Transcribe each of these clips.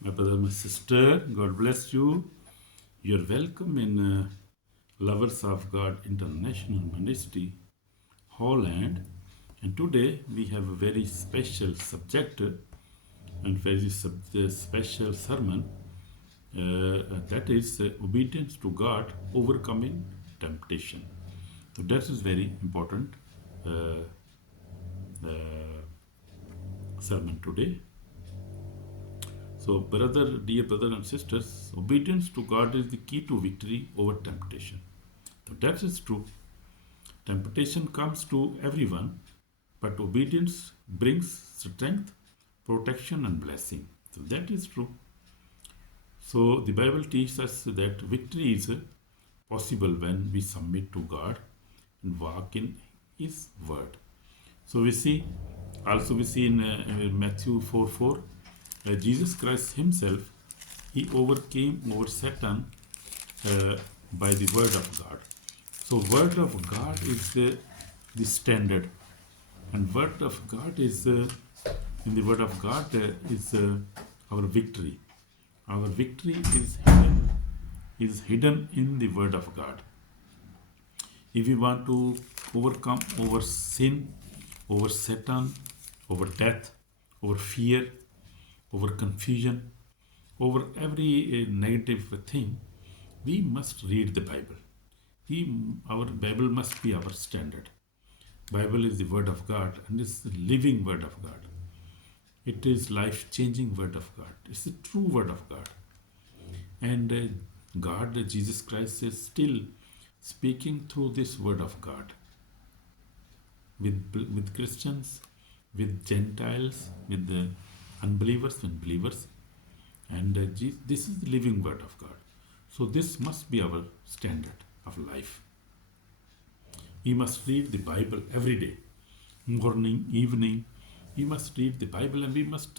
My brother, my sister, God bless you. You're welcome in Lovers of God International Ministry Holland. And today we have a very special subject and very special sermon that is obedience to God overcoming temptation. So that is very important uh, uh, sermon today. So, dear brother and sisters, obedience to God is the key to victory over temptation. So that is true. Temptation comes to everyone, but obedience brings strength, protection, and blessing. So that is true. So the Bible teaches us that victory is possible when we submit to God and walk in His word. So we see in Matthew 4:4, Jesus Christ Himself, He overcame over Satan by the word of God. So word of God is the standard, and word of God is in the word of God is our victory. Our victory is hidden in the word of God. If we want to overcome over sin, over Satan, over death, over fear, over confusion, over every negative thing, we must read the Bible. Our Bible must be our standard. Bible is the word of God and it's the living word of God. It is life-changing word of God. It's the true word of God. And God, Jesus Christ, is still speaking through this word of God with Christians, with Gentiles, with the unbelievers and believers. And this is the living word of God. So this must be our standard of life. We must read the Bible every day, morning, evening. We must read the Bible, and we must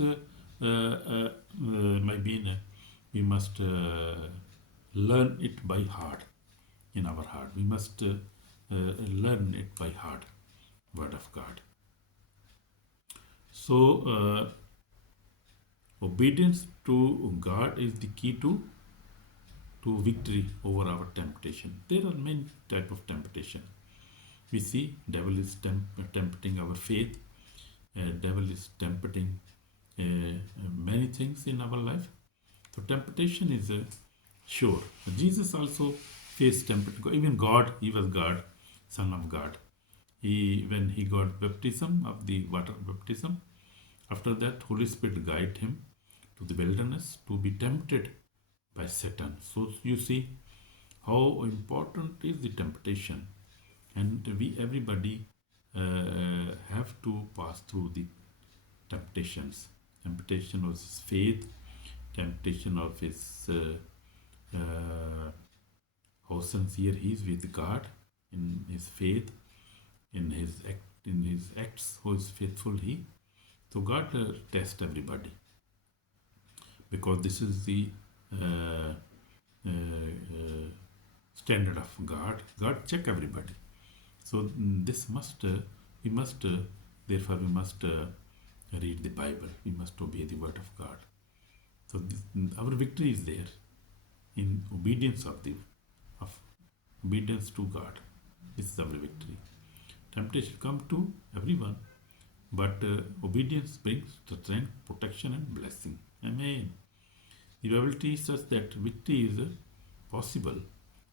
we must learn it by heart in our heart. We must learn it by heart, word of God. So obedience to God is the key to victory over our temptation. There are many type of temptation. We see devil is tempting our faith. Devil is tempting many things in our life. So temptation is sure. Jesus also faced temptation. Even God, he was God, Son of God. When he got baptism of the water baptism, after that Holy Spirit guided him to the wilderness to be tempted by Satan. So you see how important is the temptation, and everybody have to pass through the temptations. Temptation of his faith, temptation of his how sincere he is with God in his faith, in his acts, how is faithful he. So God tests everybody, because this is the standard of God. God check everybody. So this must we must therefore we must read the Bible. We must obey the word of God. So our victory is there in obedience of obedience to God. This is our victory. Temptation come to everyone, but obedience brings strength, protection, and blessing. Amen. The Bible teaches us that victory is possible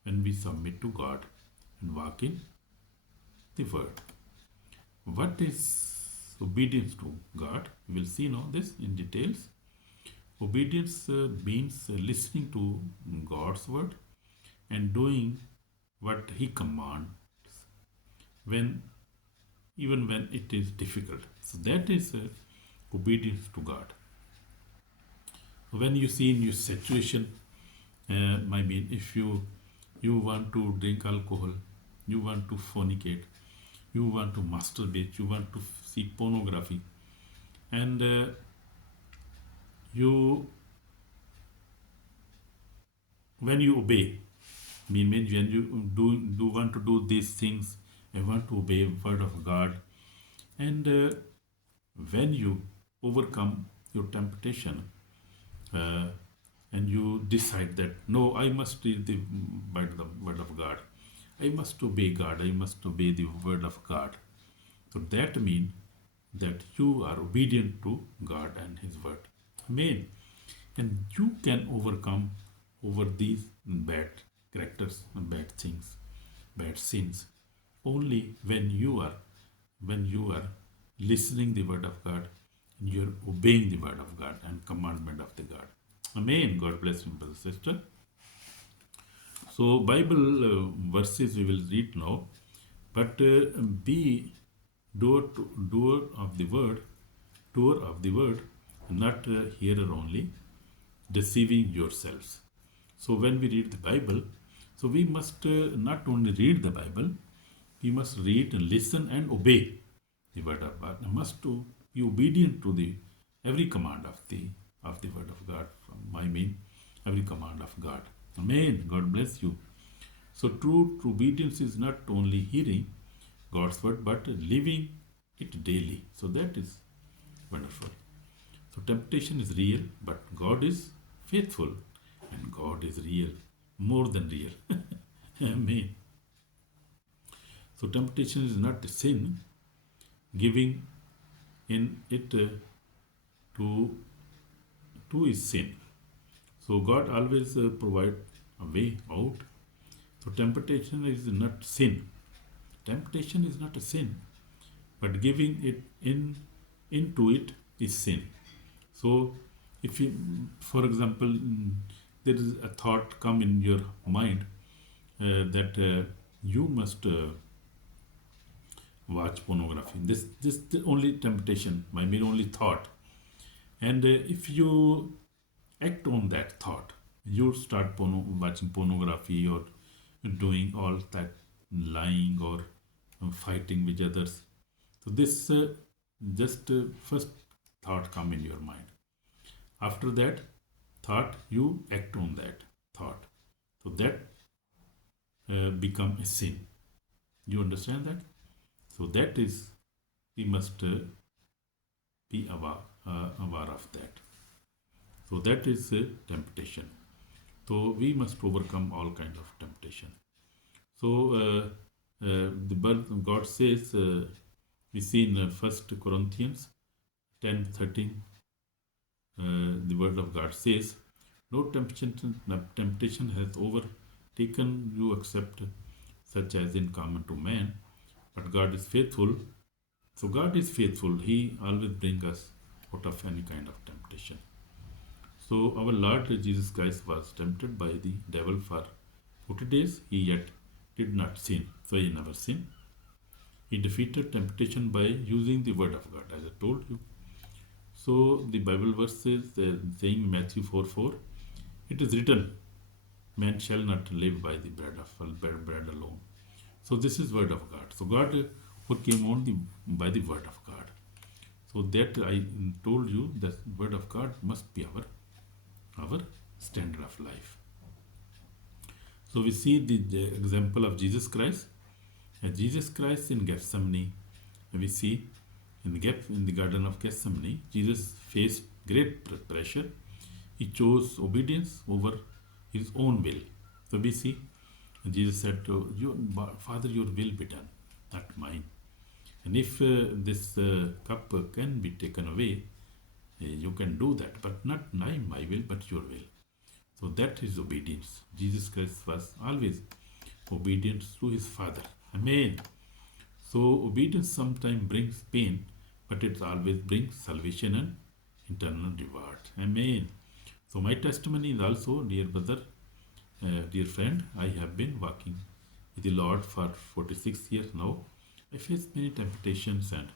when we submit to God and walk in the word. What is obedience to God? We will see now this in details. Obedience means listening to God's word and doing what He commands, even when it is difficult. So that is obedience to God. When you see in your situation, if you want to drink alcohol, you want to fornicate, you want to masturbate, you want to see pornography, and when you obey, when you do want to do these things, I want to obey word of God, and when you overcome your temptation, and you decide that no, I must read the word of God. I must obey God. I must obey the word of God. So that means that you are obedient to God and His word. Amen. And you can overcome over these bad characters, bad things, bad sins, only when you are listening the word of God and you are obeying the word of God and commandment of the God. Amen. God bless you, brother, sister. So Bible verses we will read now, but be doer of the word, not hearer only, deceiving yourselves. So when we read the Bible, so we must not only read the Bible, we must read and listen and obey the word of God. We must to be obedient to the every command of the word of God. I mean, every command of God. Amen. God bless you. So true obedience is not only hearing God's word, but living it daily. So that is wonderful. So temptation is real, but God is faithful, and God is real, more than real. Amen. So temptation is not a sin. Giving in it to is sin. So God always provide a way out. So temptation is not sin. Temptation is not a sin, but giving it into it is sin. So if you, for example, there is a thought come in your mind that you must watch pornography. This the only temptation, I mean only thought. And if you act on that thought, you start watching pornography or doing all that lying or fighting with others. So this just first thought come in your mind. After that thought, you act on that thought. So that become a sin. You understand that? So that is, we must be aware of that. So that is temptation. So we must overcome all kinds of temptation. So God says, we see in 1 Corinthians 10:13, the word of God says, no temptation has overtaken you except such as in common to man, but God is faithful. So God is faithful. He always brings us out of any kind of temptation. So our Lord Jesus Christ was tempted by the devil for 40 days. He yet did not sin. So he never sinned. He defeated temptation by using the word of God, as I told you. So the Bible verse says, saying Matthew 4:4, it is written, man shall not live by the bread alone. So this is word of God. So God came on by the word of God. So that I told you that word of God must be our standard of life. So we see the example of Jesus Christ. Jesus Christ in Gethsemane, we see in the Garden of Gethsemane, Jesus faced great pressure. He chose obedience over his own will. So we see Jesus said to you, Father, your will be done, not mine. And if this cup can be taken away, you can do that, but not my will, but your will. So that is obedience. Jesus Christ was always obedient to his Father. Amen. So obedience sometimes brings pain, but it always brings salvation and eternal reward. Amen. So my testimony is also, dear brother, dear friend, I have been walking with the Lord for 46 years now. I faced many temptations and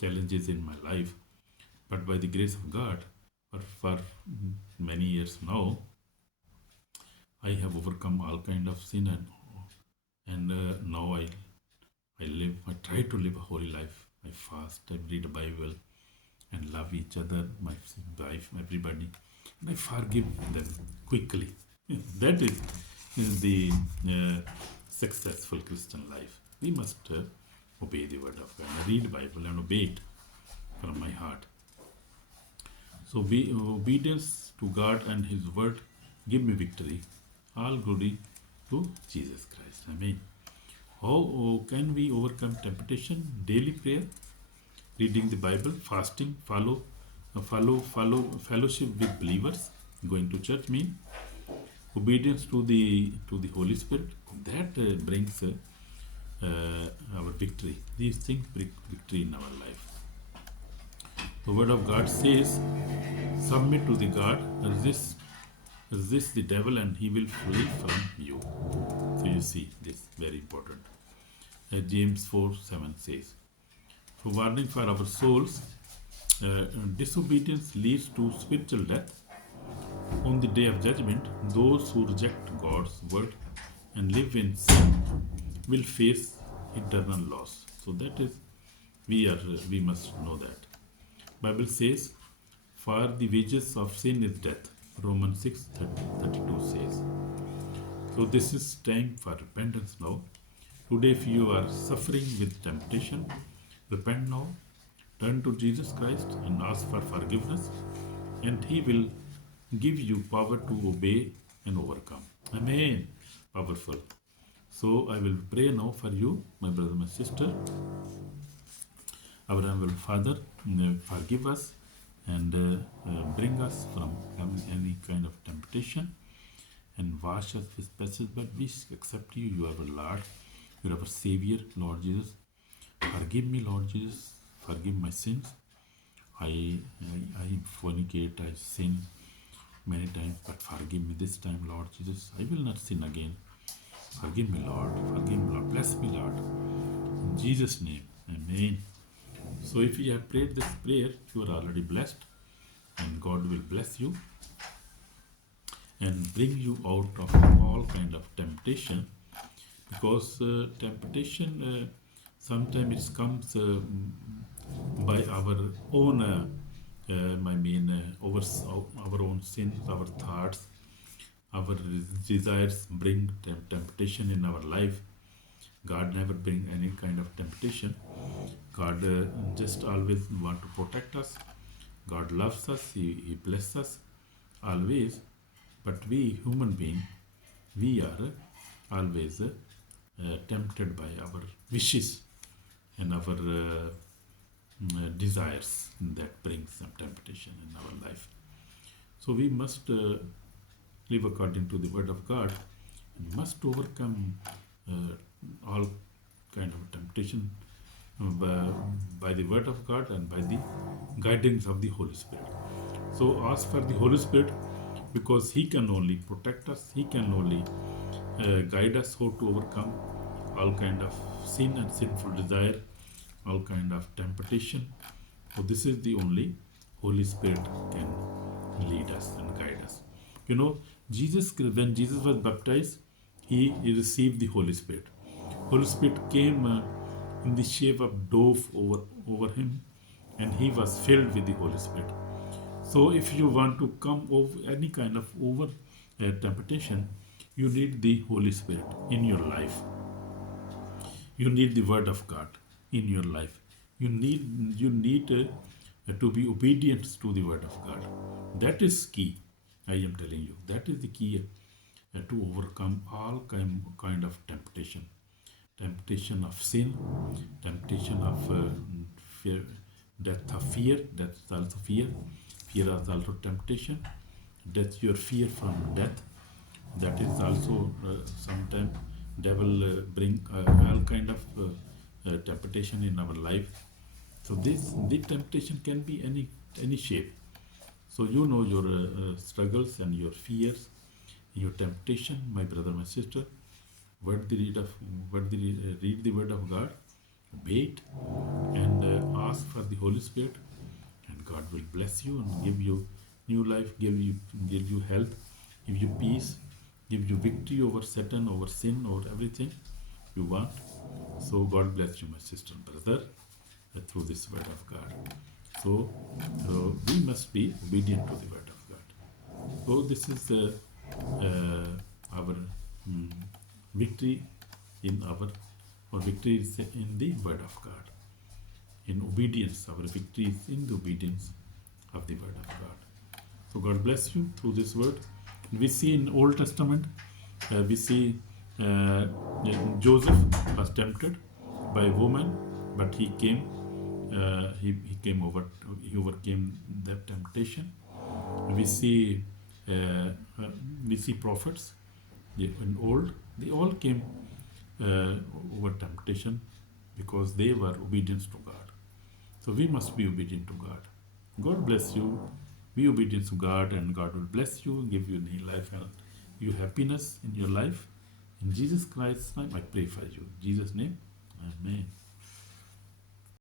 challenges in my life, but by the grace of God, for many years now, I have overcome all kind of sin, and now I try to live a holy life. I fast, I read the Bible, and love each other, my wife, everybody, and I forgive them quickly. That is the successful Christian life. We must obey the word of God. I read the Bible and obey it from my heart. So obedience to God and His word give me victory. All glory to Jesus Christ. Amen. How can we overcome temptation? Daily prayer, reading the Bible, fasting, fellowship with believers, going to church mean obedience to the Holy Spirit. That brings our victory. These things bring victory in our life. The Word of God says, submit to the God, resist the devil, and he will flee from you. So you see, this very important. James 4:7 says, for warning for our souls, disobedience leads to spiritual death. On the day of judgment, those who reject God's word and live in sin will face eternal loss. So that is, we must know that. Bible says, for the wages of sin is death. Romans 6:32 says. So this is time for repentance now. Today, if you are suffering with temptation, repent now, turn to Jesus Christ and ask for forgiveness, and He will give you power to obey and overcome. Amen. Powerful. So I will pray now for you, my brother, my sister. Our Heavenly Father, forgive us and bring us from any kind of temptation and wash us with precious blood. We accept you, you are our Lord, you are our Savior, Lord Jesus. Forgive me, Lord Jesus. Forgive my sins. I fornicate, I sin many times, but forgive me this time, Lord Jesus. I will not sin again. Forgive me, Lord. Forgive me, Lord. Bless me, Lord. In Jesus' name, amen. So if you have prayed this prayer, you are already blessed, and God will bless you and bring you out of all kind of temptation, because temptation sometimes it comes by our own our own sins, our thoughts, our desires bring temptation in our life. God never bring any kind of temptation. God just always want to protect us. God loves us. He blesses us always. But we human beings, we are always tempted by our wishes and our desires that brings some temptation in our life. So we must live according to the Word of God and must overcome all kind of temptation by the Word of God and by the guidance of the Holy Spirit. So ask for the Holy Spirit, because He can only protect us, He can only guide us how to overcome all kind of sin and sinful desire, all kind of temptation. So this is the only Holy Spirit can lead us and guide us. You know, when Jesus was baptized, He received the Holy Spirit. Holy Spirit came in the shape of dove over Him, and He was filled with the Holy Spirit. So if you want to come over any kind of temptation, you need the Holy Spirit in your life. You need the Word of God in your life. You need to be obedient to the Word of God. That is key. I am telling you, that is the key to overcome all kind of temptation. Temptation of sin, temptation of fear, death of fear. That's also fear. Fear is also temptation. That's your fear from death. That is also sometimes devil bring all kind of temptation in our life. So the temptation can be any shape. So you know your struggles and your fears, your temptation, my brother, my sister. Read the Word of God, obey it, and ask for the Holy Spirit, and God will bless you and give you new life, give you health, give you peace, give you victory over Satan, over sin, over everything you want. So God bless you, my sister and brother, through this Word of God. So we must be obedient to the Word of God. So this is our victory victory is in the Word of God. In obedience, our victory is in the obedience of the Word of God. So God bless you through this word. We see in Old Testament, we see uh, Joseph was tempted by a woman, but he came. He came over. He overcame that temptation. We see uh, uh, we see prophets in old. They all came over temptation because they were obedient to God. So we must be obedient to God. God bless you. Be obedient to God, and God will bless you, give you new life, and you happiness in your life. In Jesus Christ's name, I pray for you. In Jesus' name, Amen.